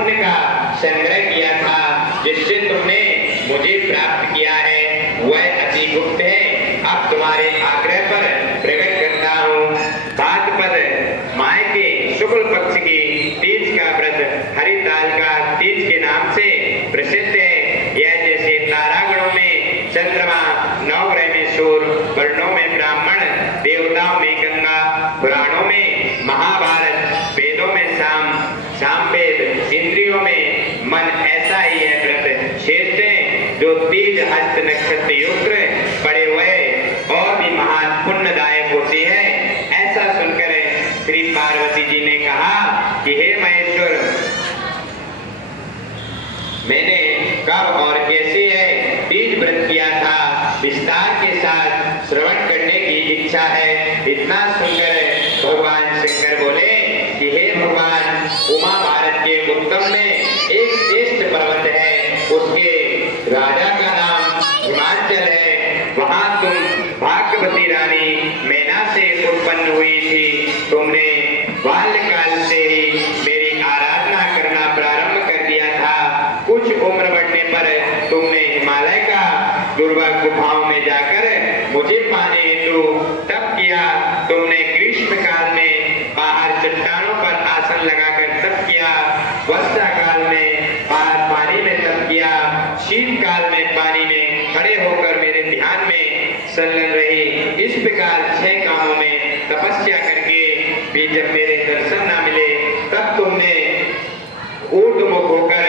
पुण्य का संग्रह किया था, जिससे तुमने मुझे प्राप्त किया है, वह अति गुप्त है। अब तुम्हारे आग्रह पर प्रकट करता हूँ। भाद्रपद माह के शुक्ल पक्ष की तीज का व्रत हरिताल का तीज के नाम से प्रसिद्ध है। यह जैसे तारागणों में चंद्रमा, नवग्रह में सूर्य, वर्णों में ब्राह्मण, देवताओं में गंगा, पुराणों में महाभारत, वेदों में सामवेद, इंद्रियों में मन, ऐसा ही है व्रत श्रेष्ठ है, जो तीज हस्त नक्षत्र युक्त पड़े हुए और भी महान पुण्यदायक होती है। ऐसा सुनकर श्री पार्वती जी ने कहा कि हे महेश्वर, मैंने कब और कैसे है तीज व्रत किया था, विस्तार के साथ श्रवण करने की इच्छा है। इतना सुनकर भगवान शंकर बोले कि हे भगवान, उमा भारत के उत्तम में एक श्रेष्ठ पर्वत है, उसके राजा का नाम हिमाचल है। वहां तुम भाग्यवती रानी मैना से उत्पन्न हुई थी। तुमने बाल्यकाल से ही मेरी आराधना करना प्रारंभ कर दिया था। कुछ उम्र बढ़ने पर तुमने हिमालय का दुर्गम गुफाओं में जाकर मुझे पाने हेतु तप किया। तुमने ग्रीष्म काल में बाहर चट्टानों पर आसन लगाकर तप किया, वर्षा काल में बाहर पानी में तप किया, शीतकाल में पानी में खड़े होकर मेरे ध्यान में संलग्न रही। इस प्रकार 6 कामों में तपस्या करके भी जब मेरे दर्शन न मिले, तब तुमने ऊर्ध्वमुख होकर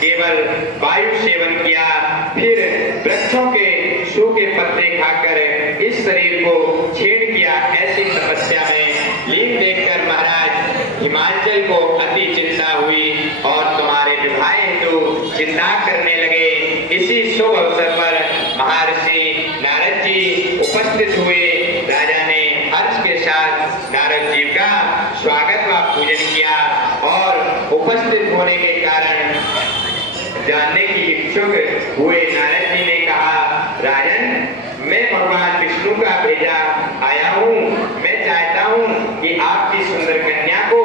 केवल वायु सेवन किया। फिर वृक्षों के सूखे पत्ते खाकर इस शरीर को छेड़ किया। ऐसी तपस्या में लीन देखकर महाराज हिमाचल को अति चिंता हुई और तुम्हारे विवाह हेतु चिंता करने लगे। इसी शुभ अवसर पर महर्षि नारद जी उपस्थित हुए। राजा ने हर्ष के साथ नारद जी का स्वागत व पूजन किया और उपस्थित होने के कारण जानने की इच्छुक हुए। नारद जी ने कहा, राजन, मैं भगवान विष्णु का भेजा आया हूँ। मैं चाहता हूँ कि आपकी सुंदर कन्या को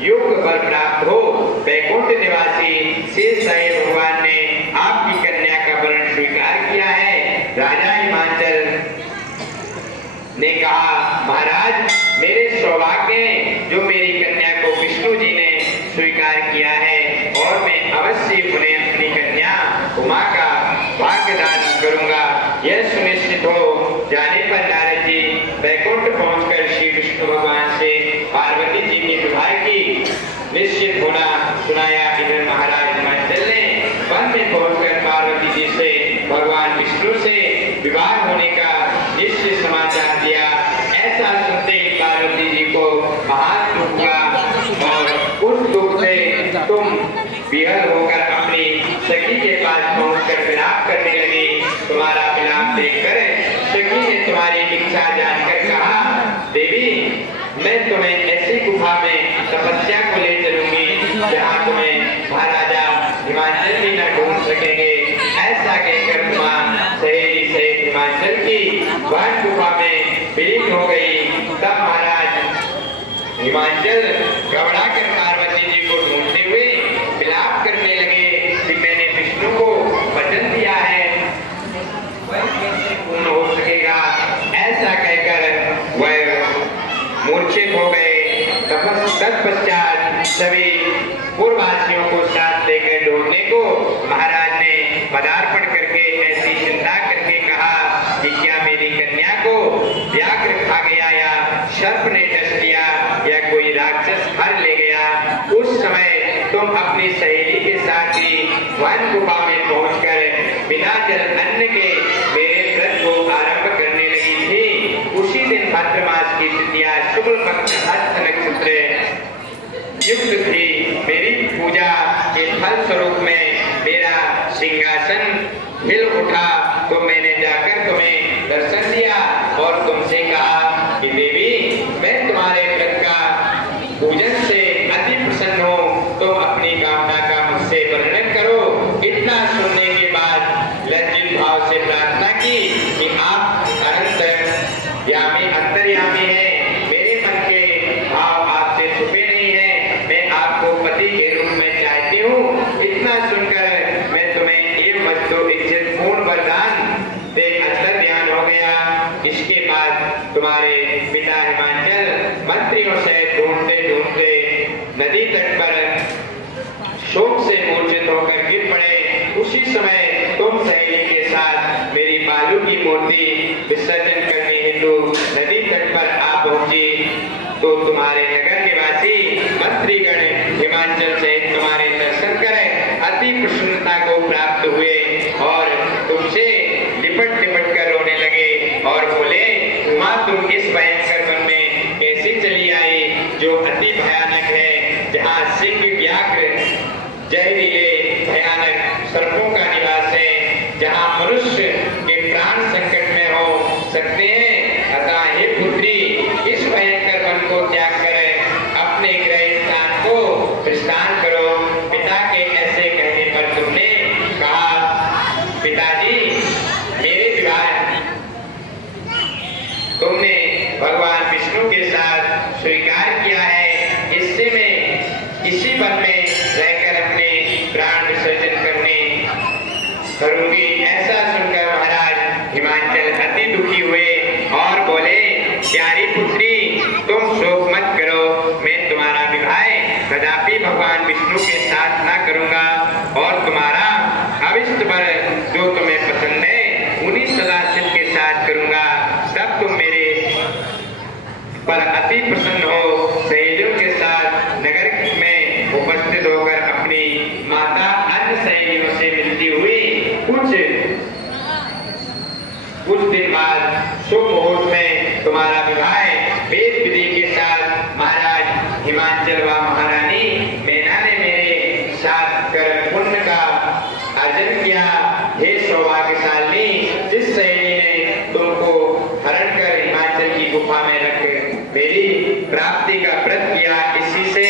योग्य वर प्राप्त हो। वैकुंठ निवासी शेषशायी भगवान ने आपकी कन्या का वरण स्वीकार किया है। राजा हिमाचल ने कहा, महाराज, मेरे सौभाग्य है जो मेरी कन्या को विष्णु जी ने स्वीकार किया है और मैं अवश्य उन्हें अपनी कन्या उमा का भाग्यदान करूंगा। यह सुनिश्चित हो जाने पर नारद जी वैकुंठ पहुंचकर श्री विष्णु भगवान से पार्वती जी की विवाह की निश्चित होना सुनाया। इधर महाराज हिमाचल ने वन में पहुंचकर पार्वती जी से भगवान विष्णु से विवाह होने का निश्चित समाचार दिया। ऐसा सुनते ही पार्वती जी को महान दुख हुआ और उस दुख से तुम विहल होकर अपनी सखी के पास पहुंचकर विलाप करने लगी। तुम्हारा विलाप देखकर सखी ने तुम्हारी इच्छा जानकर कहा, देवी, मैं तुम्हें ऐसी गुफा में तपस्या को ले चलूंगी जहाँ तुम्हें महाराजा हिमाचल भी न ढूंढ सकेंगे। ऐसा कहकर मां सहेली सहित हिमाचल की वन गुफा में विलीन हो गई। तब महाराज हिमाचल घबरा कर पार्वती जी को ढूंढते हुए विलाप करने लगे कि मैंने विष्णु को वचन दिया है, वह कैसे पूर्ण हो सकेगा। ऐसा कहकर वह मूर्छित हो गए। तत्पश्चात सभी पूर्ववासियों को साथ लेकर ढूंढने को महाराज ने पदार्पण करके ऐसी चिंता करके कहा कि क्या मेरी कन्या को व्याघ्र खा गया या सर्प ने डस दिया या कोई राक्षस हर ले गया। उस समय तुम अपनी सहेली के साथ ही वन गुफा में पहुंचकर बिना जल अन्न के मेरे व्रत को आरंभ करने लगी थी। उसी दिन भाद्र मास की तृतीया शुक्ल पक्ष हस्त नक्षत्र युक्त थी। मेरी पूजा के फल स्वरूप में मेरा सिंहासन हिल उठा तो मैंने जाकर तुम्हें दर्शन दिया और तुमसे कहा कि देवी, मैं तुम्हारे व्रत का पूजन से अति प्रसन्न हूँ। तुम अपनी कामना का मुझसे वर्णन करो। इतना सुनने के बाद लज्जित भाव से समय तुम सहेली के साथ मेरी बालू की मूर्ति विसर्जन करने हेतु नदी तट पर आ पहुंची तो तुम्हारे नगर निवासी मंत्रीगण हिमाचल से तुम्हारे दर्शन कर अति प्रसन्नता को प्राप्त हुए और तुमसे लिपट लिपट कर रोने लगे और बोले, माँ तुम इस भयंकर वन में कैसे चली आई जो अति भयानक है, जहाँ सिंह व्याघ्र जहरीले भयानक सर्पों का निवास है, जहाँ मनुष्य के प्राण संकट में हो सकते हैं। अतः हे पुत्री, इस भयंकर वन को त्याग कर अपने गृह स्थान को प्रस्थान करो। पिता के ऐसे कहने पर तुमने कहा, पिताजी मेरे विवाह तुमने भगवान विष्णु के साथ स्वीकार किया है, इससे मैं इसी वन में रहकर अपने प्राण विसर्जन करूंगी। ऐसा सुनकर महाराज हिमाचल अति दुखी हुए और बोले, प्यारी पुत्री तुम शोक मत करो, मैं तुम्हारा विवाह कदापि भगवान विष्णु के साथ ना करूंगा और तुम्हारा अभिष्ट वर जो तुम्हें पसंद है उन्हीं सदाशिव के साथ करूंगा। तब तुम मेरे पर अति प्रसन्न हो। सहेलियों के साथ नगर में उपस्थित होकर अपनी माता अन्य सहेलियों से मिलती हुई कुछ दिन बाद शुभ मुहूर्त में तुम्हारा विवाह वेद विधि के साथ महाराज हिमाचल व महारानी मैना ने मेरे साथ कर पुण्य का अर्जन किया। हे सौभाग्यशाली, जिस सहेली ने तुमको हरण कर हिमाचल की गुफा में रख मेरी प्राप्ति का व्रत किया, इसी से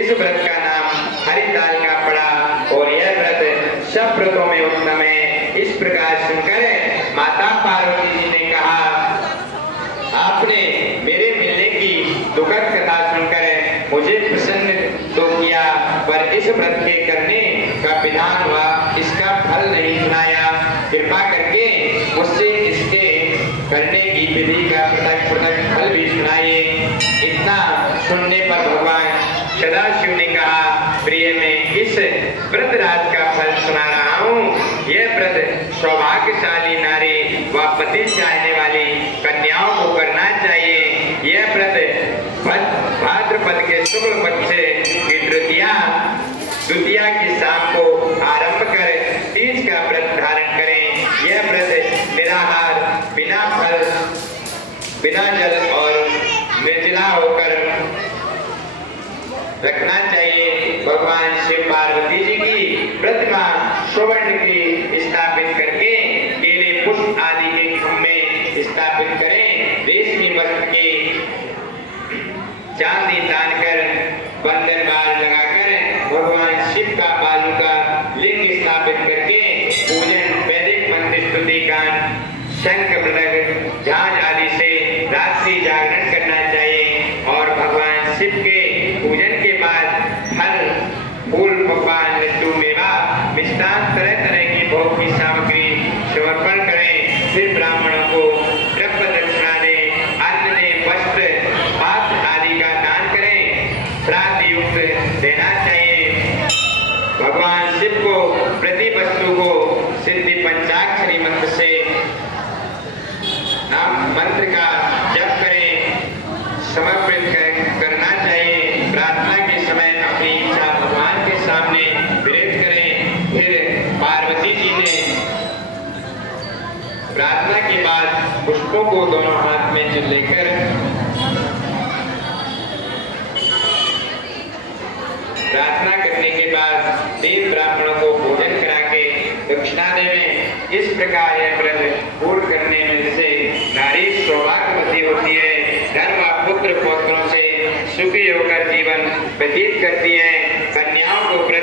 इस व्रत का नाम हरिताल का पड़ा और यह व्रत सब व्रतों में उत्तम है। इस प्रकार सुनकर माता पार्वती जी ने कहा, आपने मेरे मिलने की दुखद कथा सुनकर मुझे प्रसन्न तो किया, पर इस व्रत के करने का विधान हुआ, इसका फल नहीं सुनाया। कृपा करके मुझसे इसके करने की विधि का पृथक पृथक फल भी सुनाइए। इतना सुनने पर भगवान सदाशिव ने कहा, प्रिय मैं इस व्रत राज का फल सुना रहा हूँ। यह व्रत सौभाग्यशाली नारी व पति चाहने वाली कन्याओं को करना चाहिए। यह व्रत भाद्रपद के शुक्ल पक्ष की द्वितीया की शाम को आरंभ कर तीज का व्रत धारण करें। यह व्रत निराहार, बिना फल, बिना जल और निर्जला होकर रखना चाहिए। भगवान शिव पार्वती जी की प्रतिमा स्वर्ण की स्थापित करके केले पुष्प आदि के खम्भे स्थापित करें। रेशमी वस्त्र की चांदी तान कर बंधन बार लगाकर भगवान शिव का बालू का लिंग स्थापित करके पूजन, वैदिक मंत्र, स्तुति गान, शंख मृदंग, झांझ आदि से रात्रि जागरण करना चाहिए और भगवान शिव के पूजन के बाद फल, फूल, पकवान, लड्डू, मेवा, मिष्टान, तरह तरह की भोग की सामग्री समर्पण करें। फिर ब्राह्मणों को द्रव्य दक्षिणा दें, अन्न दें, वस्त्र, पात्र आदि का दान करें। श्राद्ध युक्त देना चाहिए। भगवान शिव को प्रति वस्तु को सिद्धि पंचाक्षरी मंत्र से मंत्र का जप करें, समर्पित करना चाहिए। प्रार्थना के समय अपनी इच्छा भगवान के सामने विरक्त करें। फिर पार्वती जी ने प्रार्थना के बाद पुष्पों को दोनों हाथ में लेकर प्रार्थना करने के बाद 3 ब्राह्मणों को भोजन करा के दक्षिणा देवें। इस प्रकार यह व्रत पूर्ण करने में से नारी सौभाग्यवती होती है, धन व पुत्र पौत्रों से सुखी होकर जीवन व्यतीत करती है। कन्याओं को व्रत